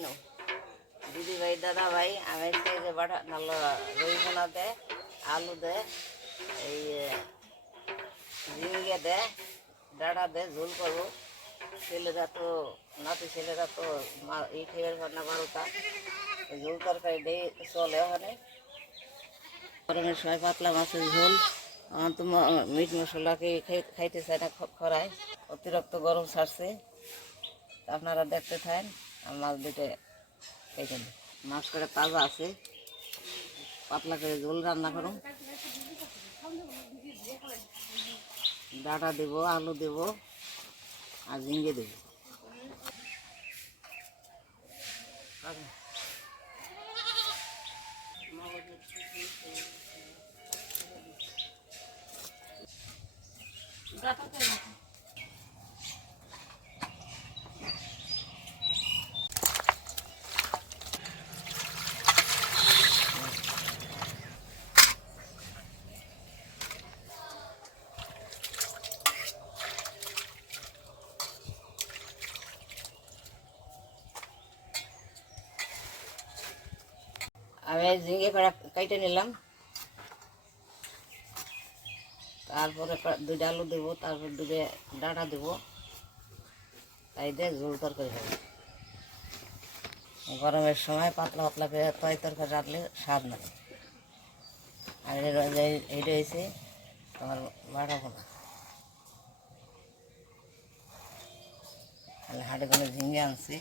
বিষ্ণু দিদি ভাই দাদা ভাই আমি যে বাটা নালো রুই বোনা দে আলু দে এই ঝিঙ্গে দে ডাঁড়া দে ঝোল করবো ছেলেরা তো নাতি ছেলেরা তো এই খেয়ে রান্না 12টা ঝোল তরকারি দিয়ে চলে ওখানে গরমের সময় পাতলা মাছের ঝোল আমার তো মিট মশলাকে খাইতে চায় না খরায় অতিরিক্ত গরম ছাড়ছে আপনারা দেখতে থাকেন আর মাছ দুটো কেটে দিই মাছ করে তাজা আছে পাতলা করে ঝোল রান্না করুন ডাঁটা দেবো আলু দেবো আর ঝিঙ্গে দেবো আমি ঝিঙে কেটে নিলাম তারপরে 2টা আলু দেবো তারপর 2টা ডাঁটা দেবো তাই দিয়ে ঝোল তরকারি হবে গরমের সময় পাতলা পাতলা করে তরকারি রাখলে স্বাদ লাগে আর এইটা হয়েছে তোমার বাটা পোনা তাহলে হাটে কোনো ঝিঙ্গে আনছি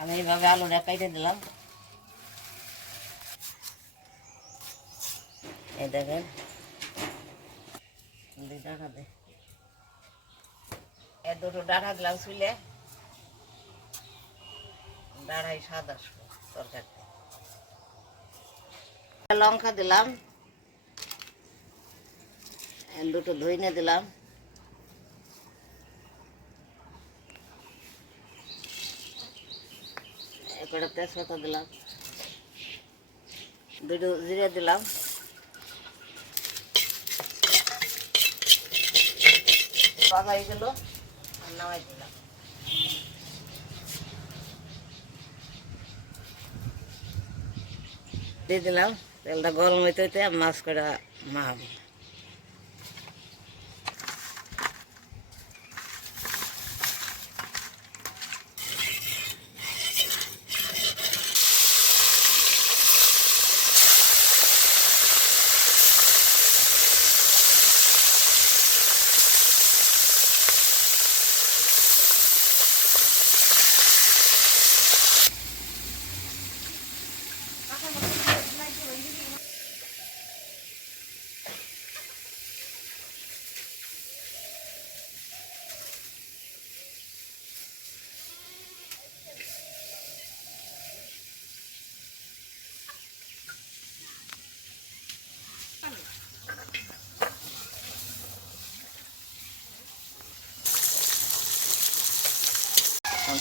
আমি এইভাবে আলুটা কেটে দিলাম এই দেখেন ডাঁটা দে দুটো ডাঁটা দিলাম শুলে ডাঁড়াই স্বাদ আসবো তরকারিতে লঙ্কা দিলাম দুটো ধইনে দিলাম একটা তেজপাতা দিলাম দুটো জিরে দিলাম ভাজা হয়ে গেল আর নামাই দিলাম দিয়ে দিলাম তেলটা গরম হইতে হইতে মাছ কটা মাখাবো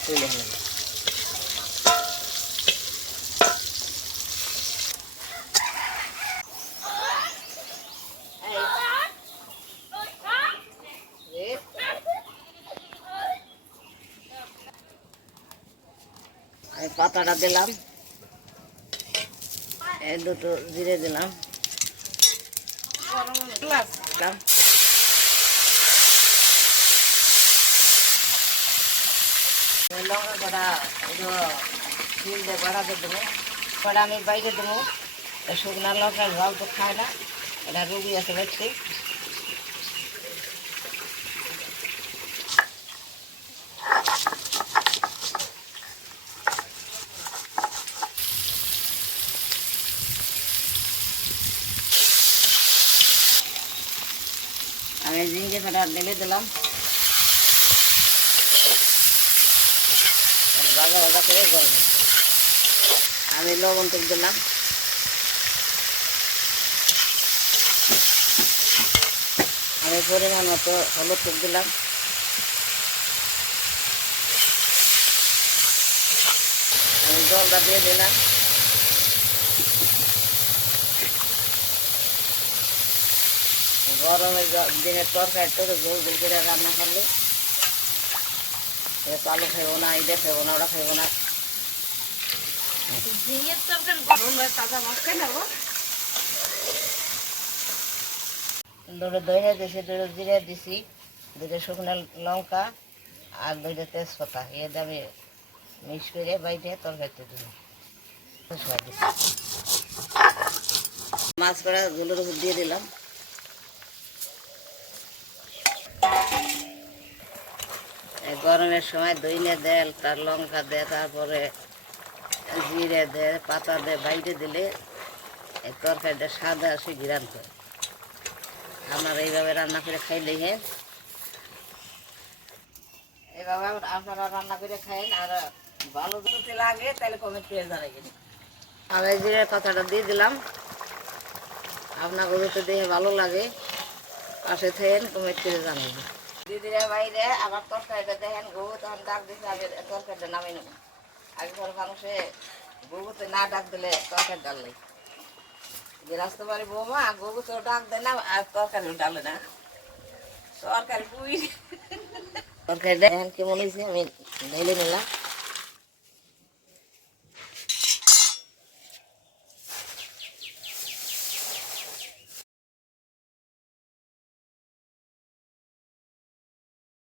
তুলে হয়ে গেল আমি পাতাটা দিলাম দুটো জিরে দিলাম লঙ্কা কটা শিল দিয়ে বাড়াতে দেবো কটা আমি বাইরে দেবো শুকনো লঙ্কা ঝাল তো খায় না এটা রুগী আছে ব্যক্তি আমি ঝিঙ্গে ফেটা ঢেলে দিলাম ভাজা ভাজা করে জল দিলাম আমি লবণ তেল দিলাম আমি পরিমাণ মতো হলুদ টুক দিলাম, আমি জলটা দিয়ে দিলাম। গরমের দিনের তরকারিটা গোল গোল করে রান্না করলে আলু খাইবো না, এটা খাইবো না, ওটা খাইবো না। ঝিঙের তরকারি গরম হয়, তাজা মাছ খাই না গো। দুটো দইনে দিছি, দুটো জিরে দিছি, দুটো শুকনো লঙ্কা আর দুটো তেজপাতা, এ আমি মিক্স করে বাইরে তরকারিতে দিলাম। মাছ করা ঝোলের উপর দিয়ে দিলাম। গরমের সময় দইনে দেয়, তার লঙ্কা দেয়, তারপরে জিরে দেয়, পাতা দেয়, বাইরে দিলে এই তরকারিটা সাদা আসে, ঘিরান করে। আপনারা এইভাবে রান্না করে খাইলে হ্যাঁ, এইভাবে আপনারা রান্না করে খাইন। আর ভালো যদি লাগে তাহলে কমেন্ট করে জানাবেন। আমি জিরের কথাটা দিয়ে দিলাম, আপনার গরুতে দেখে ভালো লাগে পাশে থাকেন, কমেন্ট করে জানাবেন। দিদিরা বাইরে আমার তরকারিটা দেখেন, গরু তখন ডাক দিচ্ছে, আমি তরকারিটা নামে নেব। আগেকার মানুষে গরুতে না ডাক দিলে তরকারি ডাললে যে রাস্তা বাড়ি বৌমা গরু তো ডাক দেয় না, আর তরকারিও ডালে না, তরকারি পুই। তরকারিটা এখন কেমন হয়েছে আমি ঢেলে নিলাম।